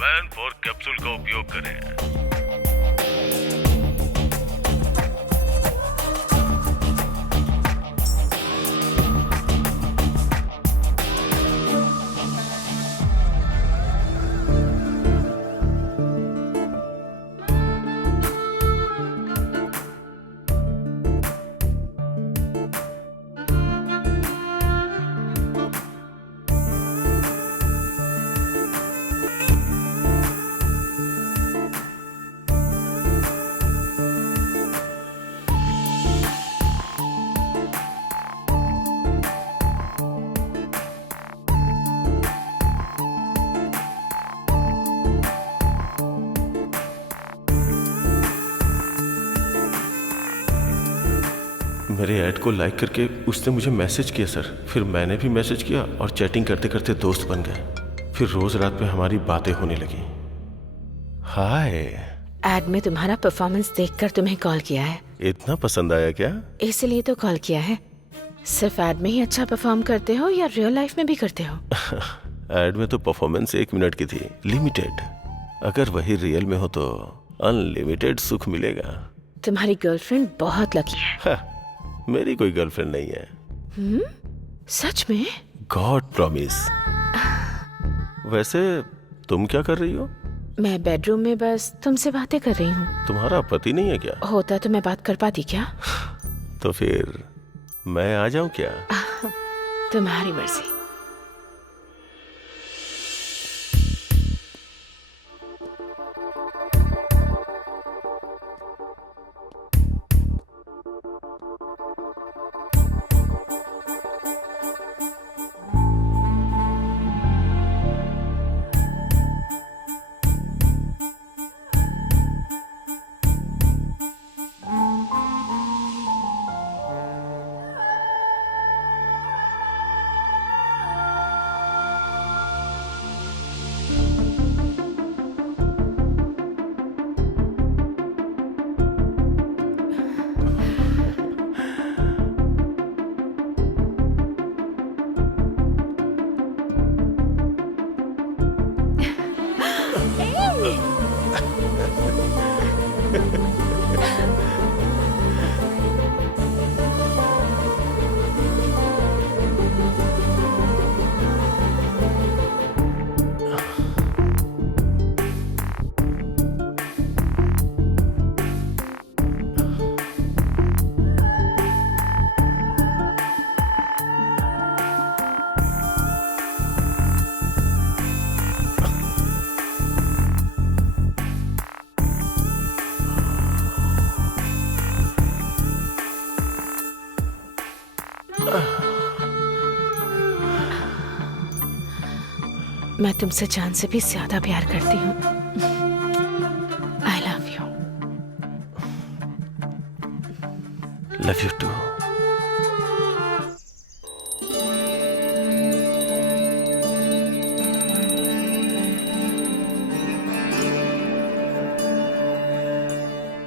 Man for capsule का उपयोग करें। मेरे ऐड को लाइक करके उसने मुझे मैसेज किया सर। फिर मैंने भी मैसेज किया और चैटिंग करते करते दोस्त बन गए। फिर रोज रात में हमारी बातें होने लगी। हाय। एड में तुम्हारा परफॉर्मेंस देखकर तुम्हें कॉल किया है। इतना पसंद आया क्या? इसलिए तो कॉल किया है। सिर्फ एड में ही अच्छा परफॉर्म करते हो या रियल लाइफ में भी करते हो? एड में तो परफॉर्मेंस 1 मिनट की थी, लिमिटेड। अगर वही रियल में हो तो अनलिमिटेड सुख मिलेगा। तुम्हारी गर्लफ्रेंड बहुत लकी है। मेरी कोई गर्लफ्रेंड नहीं है। सच में? God promise. वैसे तुम क्या कर रही हो? मैं बेडरूम में बस तुमसे बातें कर रही हूँ। तुम्हारा पति नहीं है क्या? होता तो मैं बात कर पाती क्या? तो फिर मैं आ जाऊं क्या? तुम्हारी मर्जी। मैं तुमसे जान से भी ज्यादा प्यार करती हूँ। I love you. Love you too.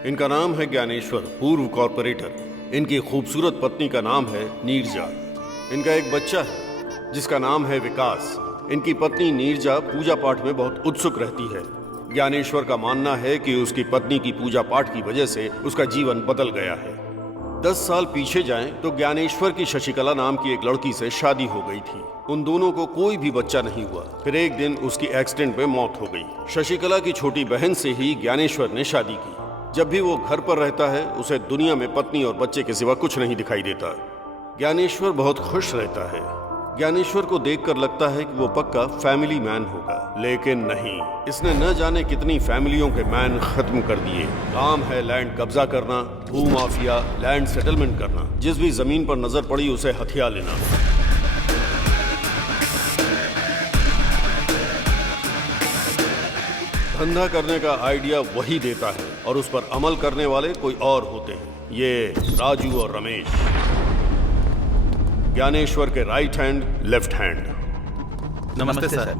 इनका नाम है ज्ञानेश्वर, पूर्व कॉर्पोरेटर। इनकी खूबसूरत पत्नी का नाम है नीरजा। इनका एक बच्चा है जिसका नाम है विकास। इनकी पत्नी नीरजा पूजा पाठ में बहुत उत्सुक रहती है। ज्ञानेश्वर का मानना है कि उसकी पत्नी की पूजा पाठ की वजह से उसका जीवन बदल गया है। 10 साल पीछे जाएं तो ज्ञानेश्वर की शशिकला नाम की एक लड़की से शादी हो गई थी। उन दोनों को कोई भी बच्चा नहीं हुआ। फिर एक दिन उसकी एक्सीडेंट में मौत हो गई। शशिकला की छोटी बहन से ही ज्ञानेश्वर ने शादी की। जब भी वो घर पर रहता है उसे दुनिया में पत्नी और बच्चे के सिवा कुछ नहीं दिखाई देता। ज्ञानेश्वर बहुत खुश रहता है। ज्ञानेश्वर को देखकर लगता है कि वो पक्का फैमिली मैन होगा, लेकिन नहीं। इसने न जाने कितनी फैमिलियों के मैन खत्म कर दिए। काम है लैंड कब्जा करना, भू माफिया, लैंड सेटलमेंट करना। जिस भी जमीन पर नजर पड़ी उसे हथिया लेना। धंधा करने का आइडिया वही देता है और उस पर अमल करने वाले कोई और होते हैं। ये राजू और रमेश, ज्ञानेश्वर के राइट हैंड लेफ्ट हैंड। नमस्ते सर।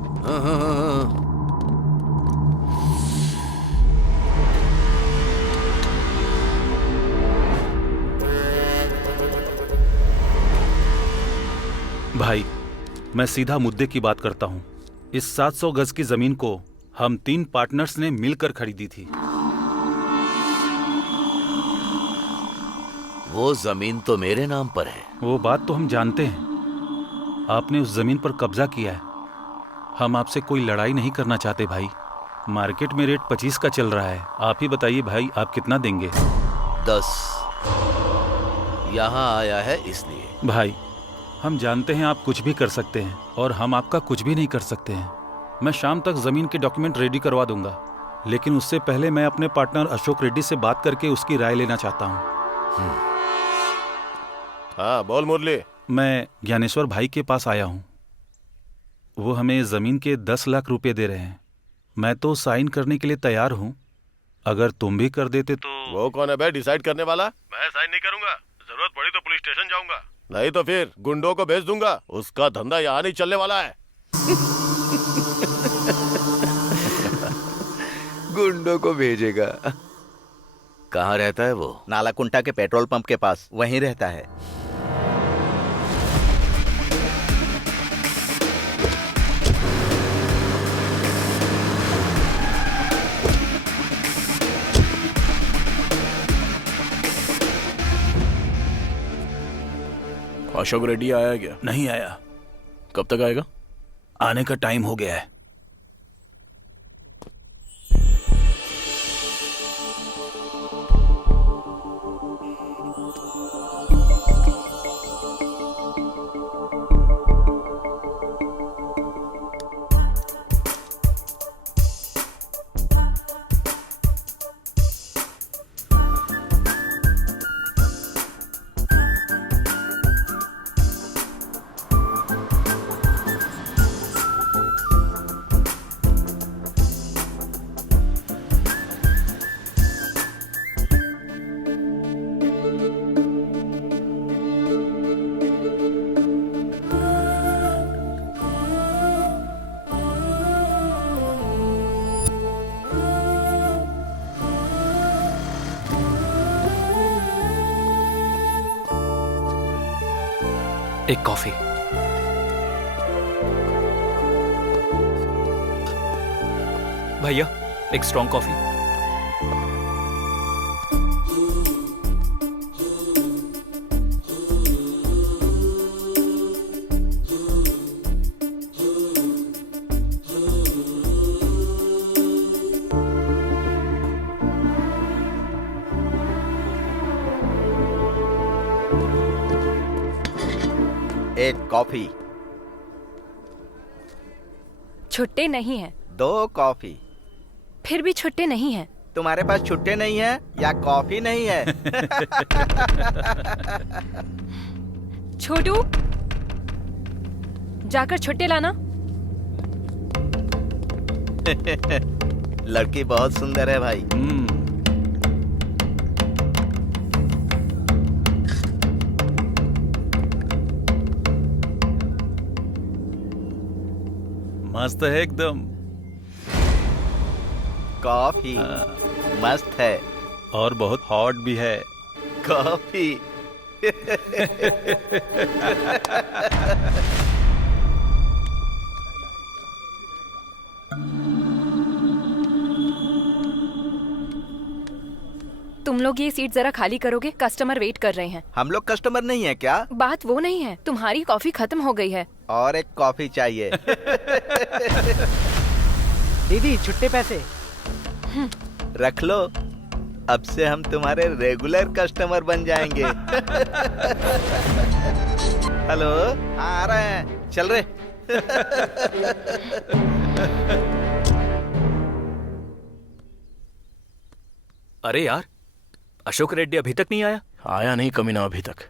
भाई, मैं सीधा मुद्दे की बात करता हूं। इस 700 गज की जमीन को हम 3 पार्टनर्स ने मिलकर खरीदी थी। वो जमीन तो मेरे नाम पर है। वो बात तो हम जानते हैं, आपने उस जमीन पर कब्जा किया है। हम आपसे कोई लड़ाई नहीं करना चाहते भाई। मार्केट में रेट 25 का चल रहा है। आप ही बताइए भाई, आप कितना देंगे? 10 यहाँ आया है इसलिए। भाई हम जानते हैं आप कुछ भी कर सकते हैं और हम आपका कुछ भी नहीं कर सकते हैं। मैं शाम तक जमीन के डॉक्यूमेंट रेडी करवा दूंगा, लेकिन उससे पहले मैं अपने पार्टनर अशोक रेड्डी से बात करके उसकी राय लेना चाहता हूँ। हाँ बोल मुरली। मैं ज्ञानेश्वर भाई के पास आया हूँ। वो हमें जमीन के 10 लाख रुपए दे रहे हैं। मैं तो साइन करने के लिए तैयार हूँ, अगर तुम भी कर देते तो। वो कौन है भाई डिसाइड करने वाला? मैं साइन नहीं करूंगा, जरूरत पड़ी तो पुलिस स्टेशन जाऊंगा। नहीं तो फिर गुंडों को भेज दूंगा। उसका धंधा यहाँ नहीं चलने वाला है। गुंडों को भेजेगा? कहाँ रहता है वो? नालाकुंटा के पेट्रोल पंप के पास, वहीं रहता है। अशोक रेड्डी आया क्या? नहीं आया। कब तक आएगा? आने का टाइम हो गया है। एक कॉफी। भैया एक स्ट्रॉन्ग कॉफी। एक कॉफी। छुट्टे नहीं हैं। 2 कॉफी। फिर भी छुट्टे नहीं हैं। तुम्हारे पास छुट्टे नहीं है या कॉफी नहीं है? छोटू, जाकर छुट्टे लाना। लड़की बहुत सुंदर है भाई। मस्त है एकदम। कॉफी मस्त है और बहुत हॉट भी है। कॉफी। तुम लोग ये सीट जरा खाली करोगे? कस्टमर वेट कर रहे हैं। हम लोग कस्टमर नहीं है क्या? बात वो नहीं है, तुम्हारी कॉफी खत्म हो गई है। और एक कॉफी चाहिए। दीदी छुट्टे पैसे रख लो, अब से हम तुम्हारे रेगुलर कस्टमर बन जाएंगे। हेलो, आ रहे हैं, चल रहे। अरे यार, अशोक रेड्डी अभी तक नहीं आया। आया नहीं कमीना अभी तक।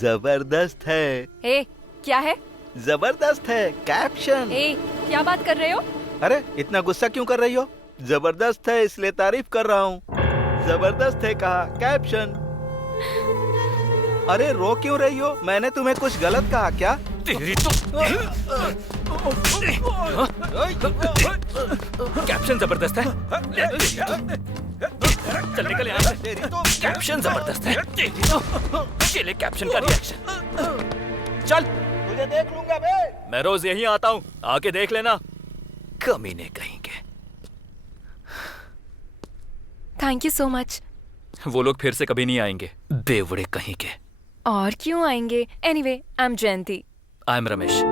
जबरदस्त है। ए, क्या है? जबरदस्त है कैप्शन। ए, क्या बात कर रहे हो? अरे इतना गुस्सा क्यों कर रही हो? जबरदस्त है इसलिए तारीफ कर रहा हूँ। जबरदस्त है कहा कैप्शन। अरे रो क्यों रही हो? मैंने तुम्हें कुछ गलत कहा क्या? तेरी तो कैप्शन जबरदस्त है। चल निकल यहाँ से। कैप्शन जबरदस्त है। ये ले कैप्शन का रिएक्शन। चल, तुझे देख लूंगा बे। मैं रोज यहीं आता हूँ, आके देख लेना। कमीने कहीं के। Thank you so much. वो लोग फिर से कभी नहीं आएंगे, बेवड़े कहीं के। और क्यों आएंगे? Anyway, I am Jayanti. I am Ramesh.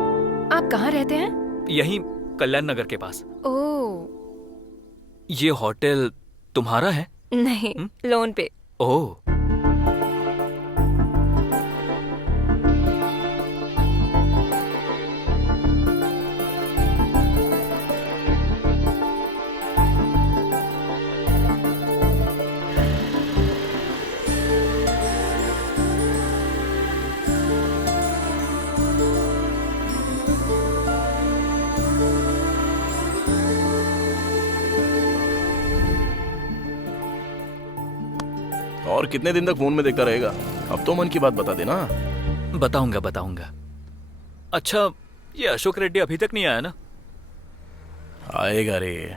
आप कहाँ रहते हैं? यहीं कल्याण नगर के पास। ओह ये होटल तुम्हारा है? नहीं, लोन पे। ओह, और कितने दिन तक फोन में देखता रहेगा? अब तो मन की बात बता देना। बताऊंगा बताऊंगा। अच्छा, ये अशोक रेड्डी अभी तक नहीं आया ना? आएगा रे।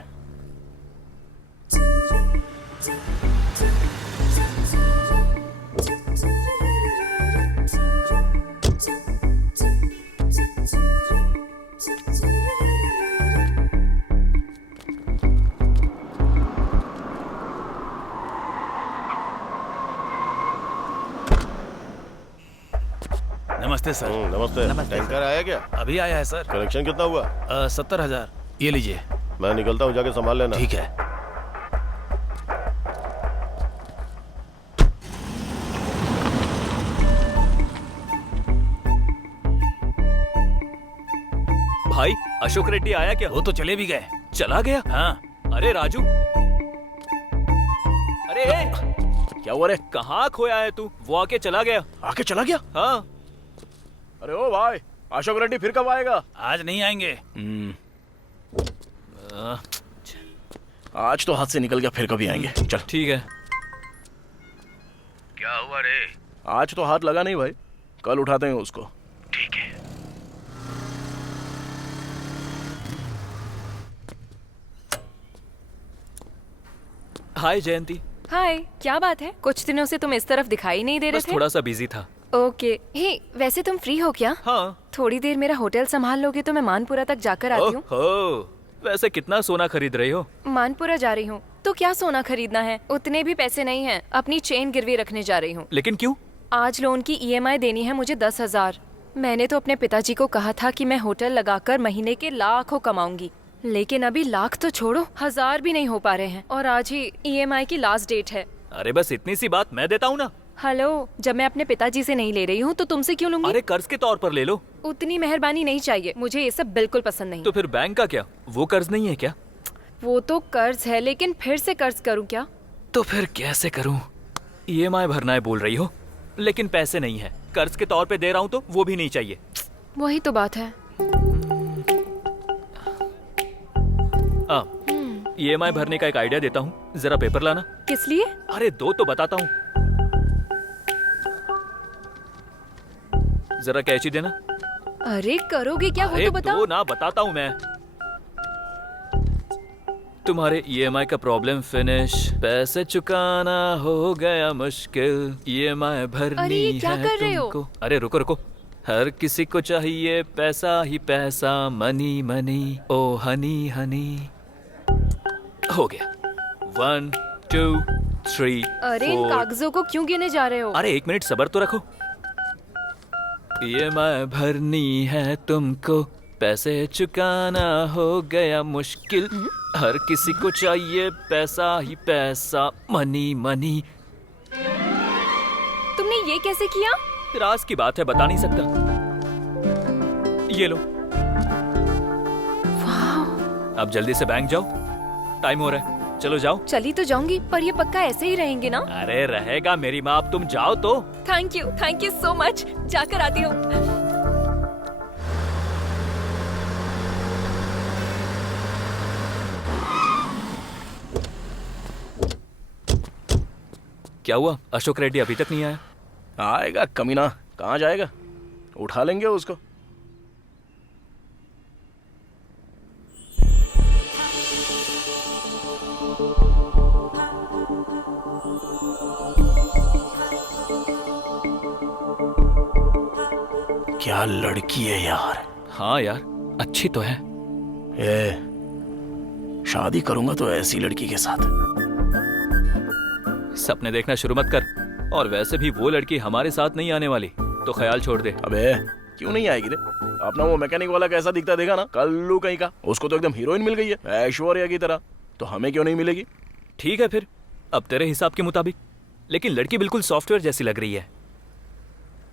नमस्ते सर। नमस्ते। टैंकर आया क्या? अभी आया है सर। कनेक्शन कितना हुआ? 70,000। ये लीजिए। मैं निकलता हूँ, जाके संभाल लेना। ठीक है। भाई, अशोक रेड्डी आया क्या? वो तो चले भी गए। चला गया? हाँ। अरे राजू, अरे क्या हुआ रे? कहाँ खोया है तू? वो आके चला गया। आके चला गया? हाँ। अरे ओ भाई, अशोक रेड्डी फिर कब आएगा? आज नहीं आएंगे। आज तो हाथ से निकल गया, फिर कभी आएंगे। चल ठीक है। क्या हुआ रे? आज तो हाथ लगा नहीं भाई, कल उठाते हैं उसको। ठीक है। हाय जयंती। हाय, क्या बात है? कुछ दिनों से तुम इस तरफ दिखाई नहीं दे रहे बस थे। थोड़ा सा बिजी था। ओके। हे, वैसे तुम फ्री हो क्या? हाँ। थोड़ी देर मेरा होटल संभाल लोगे तो मैं मानपुरा तक जाकर आती हूँ। ओहो, वैसे कितना सोना खरीद रही हो? मानपुरा जा रही हूँ तो क्या सोना खरीदना है, उतने भी पैसे नहीं हैं। अपनी चेन गिरवी रखने जा रही हूँ। लेकिन क्यों? आज लोन की EMI देनी है मुझे 10,000। मैंने तो अपने पिताजी को कहा था कि मैं होटल लगाकर महीने के लाखों कमाऊंगी, लेकिन अभी लाख तो छोड़ो, 1000 भी नहीं हो पा रहे हैं। और आज ही EMI की लास्ट डेट है। अरे बस इतनी सी बात, मैं देता हूँ ना। हेलो, जब मैं अपने पिताजी से नहीं ले रही हूँ तो तुमसे क्यों लूंगी? अरे कर्ज के तौर पर ले लो। उतनी मेहरबानी नहीं चाहिए, मुझे ये सब बिल्कुल पसंद नहीं। तो फिर बैंक का क्या? वो कर्ज नहीं है क्या? वो तो कर्ज है, लेकिन फिर से कर्ज करूँ क्या? तो फिर कैसे करूँ? EMI भरना है बोल रही हो, लेकिन पैसे नहीं है। कर्ज के तौर पे दे रहा हूँ तो वो भी नहीं चाहिए। वही तो बात है। EMI भरने का एक आइडिया देता हूँ, जरा पेपर लाना। किस लिए? अरे दो तो बताता हूँ, जरा कैची देना। अरे करोगे क्या? वो अरे तो बताओ। दो ना, बताता हूँ मैं। तुम्हारे EMI का प्रॉब्लम फिनिश, पैसे चुकाना हो गया मुश्किल, EMI भरनी अरे ये क्या है कर रहे हो? तुमको। अरे रुको रुको, हर किसी को चाहिए पैसा ही पैसा, मनी मनी ओ हनी हनी। हो गया। 1 2 3 अरे इन 4। कागजों को क्यों गिने जा रहे हो? अरे 1 मिनट सब्र तो रखो। EMI भरनी है तुमको, पैसे चुकाना हो गया मुश्किल, हर किसी को चाहिए पैसा ही पैसा, मनी मनी। तुमने ये कैसे किया? राज की बात है, बता नहीं सकता। ये लो। अब जल्दी से बैंक जाओ, टाइम हो रहा है। चलो जाओ। चली तो जाऊंगी, पर ये पक्का ऐसे ही रहेंगे ना? अरे रहेगा मेरी माँ, अब तुम जाओ तो। Thank you so much. जाकर आती हूँ। क्या हुआ? अशोक रेड्डी अभी तक नहीं आया? आएगा कमीना, कहाँ जाएगा? उठा लेंगे उसको। क्या लड़की है यार। हाँ यार, अच्छी तो है। शादी करूंगा तो ऐसी लड़की के साथ। सपने देखना शुरू मत कर। और वैसे भी वो लड़की हमारे साथ नहीं आने वाली, तो ख्याल छोड़ दे। अबे क्यों नहीं आएगी रे? अपना वो मैकेनिक वाला कैसा दिखता देखा ना, कल्लू कहीं का। उसको तो एकदम हीरोइन मिल गई है, ऐश्वर्या की तरह। तो हमें क्यों नहीं मिलेगी? ठीक है फिर, अब तेरे हिसाब के मुताबिक। लेकिन लड़की बिल्कुल सॉफ्टवेयर जैसी लग रही है।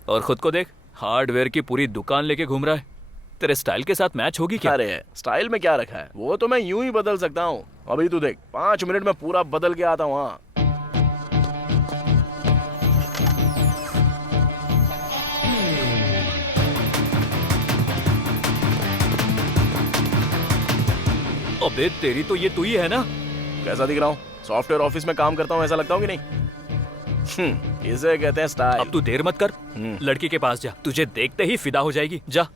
और खुद को देख, हार्डवेयर की पूरी दुकान लेके घूम रहा है। तेरे स्टाइल के साथ मैच होगी क्या? अरे स्टाइल में क्या रखा है, वो तो मैं यूं ही बदल सकता हूँ। अभी तू देख, 5 मिनट में पूरा बदल के आता हूँ। हाँ अबे तेरी तो ये तू ही है ना? कैसा दिख रहा हूँ? सॉफ्टवेयर ऑफिस में काम करता हूँ ऐसा लगता हूँ कि नहीं? इसे कहते हैं स्टाइल। अब तू देर मत कर, लड़की के पास जा, तुझे देखते ही फिदा हो जाएगी। जा।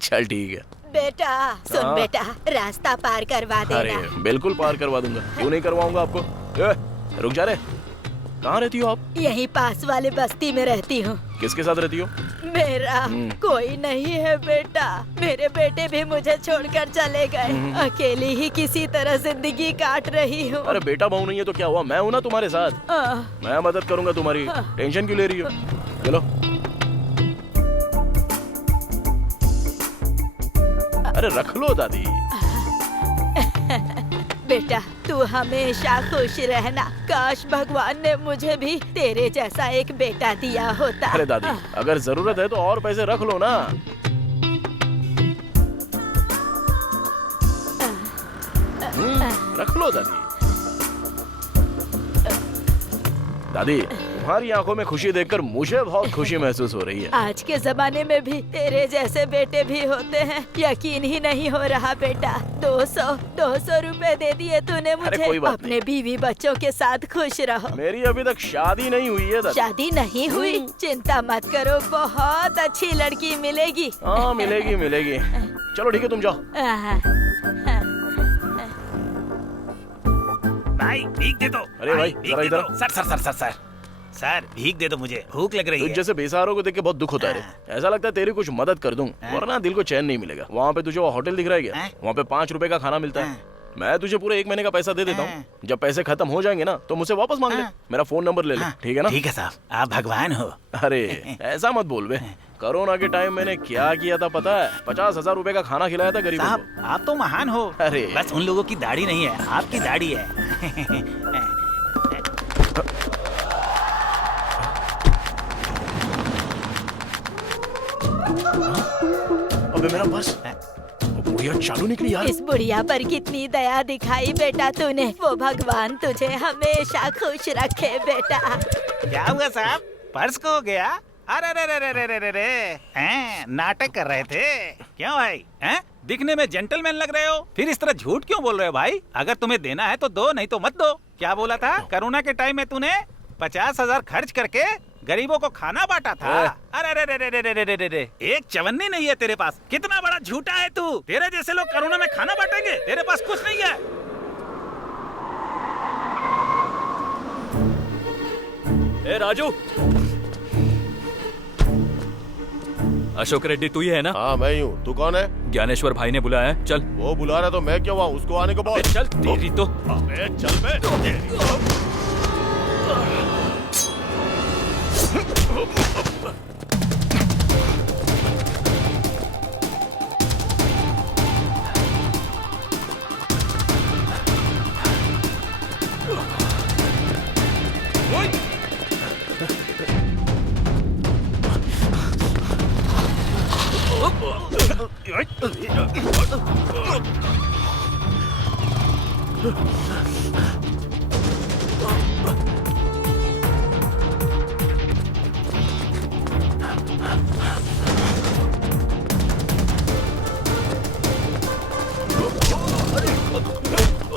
चल ठीक है। बेटा सुन बेटा, रास्ता पार करवा देना। अरे बिल्कुल पार करवा दूंगा, क्यों नहीं करवाऊंगा आपको। रुक जा रे, कहाँ रहती हो आप? यहीं पास वाले बस्ती में रहती हूँ। किसके साथ रहती हो? मेरा कोई नहीं है बेटा, मेरे बेटे भी मुझे छोड़कर चले गए। अकेली ही किसी तरह जिंदगी काट रही हूँ। अरे बेटा बहू नहीं है तो क्या हुआ, मैं हूँ ना तुम्हारे साथ। मैं मदद करूंगा तुम्हारी, टेंशन क्यों ले रही हो? चलो। अरे रख लो दादी। बेटा तू हमेशा खुश रहना। काश भगवान ने मुझे भी तेरे जैसा एक बेटा दिया होता। अरे दादी, अगर जरूरत है तो और पैसे रख लो ना। रख लो दादी। दादी तुम्हारी आंखों में खुशी देखकर मुझे बहुत खुशी महसूस हो रही है। आज के जमाने में भी तेरे जैसे बेटे भी होते हैं, यकीन ही नहीं हो रहा बेटा। 200 रुपए दे दिए तूने मुझे। कोई बात अपने बीवी बच्चों के साथ खुश रहो। मेरी अभी तक शादी नहीं हुई है दादी। शादी नहीं हुई? चिंता मत करो, बहुत अच्छी लड़की मिलेगी। हाँ मिलेगी मिलेगी। चलो ठीक है तुम जाओ। भाई भीख दे दो। अरे भाई जरा इधर। Sir sir sir sir sir sir भीख दे दो, मुझे भूख लग रही है। जैसे बेसहारों को देख के बहुत दुख होता है। ऐसा लगता है तेरी कुछ मदद कर दूं, वरना दिल को चैन नहीं मिलेगा। वहाँ पे तुझे वो होटल दिख रहा है क्या? वहाँ पे 5 रुपए का खाना मिलता है। मैं तुझे पूरे 1 महीने का पैसा दे देता हूँ। जब पैसे खत्म हो जाएंगे ना तो मुझसे वापस मांग ले। मेरा फोन नंबर ले ले, ठीक है ना? ठीक है साहब, आप भगवान हो। अरे ऐसा मत बोल बे। कोरोना के टाइम मैंने क्या किया था पता है? 50,000 रुपए का खाना खिलाया था गरीबों को। आप तो महान हो। अरे बस उन लोगों की दाढ़ी नहीं है, आपकी दाढ़ी है। अबे मेरा पर्स, बुढ़िया चालू निकली यार। इस बुढ़िया पर कितनी दया दिखाई बेटा तूने। वो भगवान तुझे हमेशा खुश रखे बेटा। क्या हुआ साहब, पर्स खो गया? अरे रे रे रे रे रे रे रे हैं, नाटक कर रहे थे क्यों भाई? हैं, दिखने में जेंटलमैन लग रहे हो, फिर इस तरह झूठ क्यों बोल रहे हो भाई? अगर तुम्हें देना है तो दो, नहीं तो मत दो। क्या बोला था? कोरोना के टाइम में तूने 50,000 खर्च करके गरीबों को खाना बांटा था। अरे रे रे रे रे रे रे रे, एक चवन्नी नहीं है तेरे पास। कितना बड़ा झूठा है तू। तेरे जैसे लोग कोरोना में खाना बांटेंगे? तेरे पास कुछ नहीं है। ए राजू, अशोक रेड्डी तू ही है ना? हाँ मैं ही हूँ। तू कौन है? ज्ञानेश्वर भाई ने बुलाया है, चल। वो बुला रहा तो मैं क्यों हुआ? उसको आने को बोल। चल तेरी तो। अबे चल बे।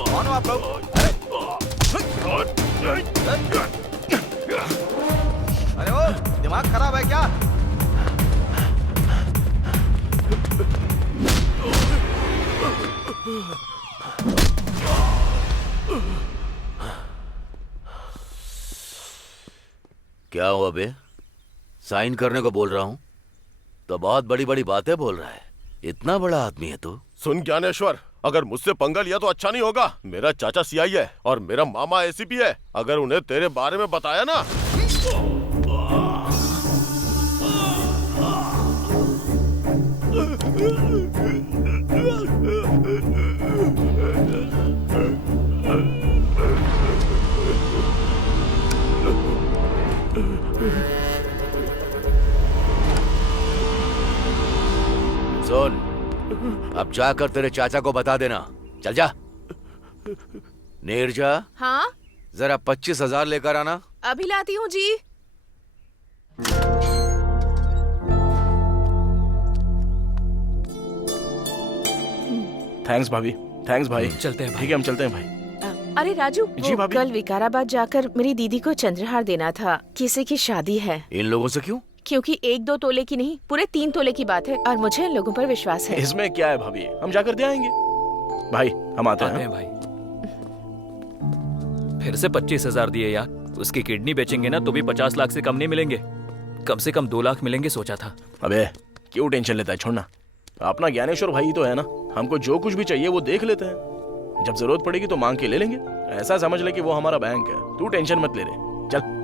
कौन हो आप लोग? अरे ओ, दिमाग खराब है क्या? क्या हुआ बे? साइन करने को बोल रहा हूँ। तो बहुत बड़ी बड़ी बातें बोल रहा है। इतना बड़ा आदमी है तू। सुन ज्ञानेश्वर, अगर मुझसे पंगा लिया तो अच्छा नहीं होगा। मेरा चाचा सीआई है और मेरा मामा एसीपी है। अगर उन्हें तेरे बारे में बताया ना। सुन, अब जाकर तेरे चाचा को बता देना। चल जा। नीरजा, हाँ जरा 25,000 लेकर आना। अभी लाती हूँ जी। थैंक्स भाभी, थैंक्स भाई। चलते हैं भाई। ठीक है, हम चलते हैं भाई। अरे राजू, जी वो भाभी। कल विकाराबाद जाकर मेरी दीदी को चंद्रहार देना था। किसी की शादी है। इन लोगों से क्यों? क्योंकि 1-2 तोले की नहीं, पूरे 3 तोले की बात है और मुझे इन लोगों पर विश्वास है। इसमें क्या है भाभी, हम जाकर दे आएंगे। भाई हम आते हैं। भाई फिर से 25,000 दिए यार। उसकी किडनी बेचेंगे ना तो भी 50 लाख से कम नहीं मिलेंगे। कम से कम 2 लाख मिलेंगे सोचा था। अबे क्यों टेंशन लेता है, छोड़ना। अपना ज्ञानेश्वर भाई तो है ना, हमको जो कुछ भी चाहिए वो देख लेते हैं। जब जरूरत पड़ेगी तो मांग के ले लेंगे। ऐसा समझ ले कि वो हमारा बैंक है। तू टेंशन मत ले रे। चल।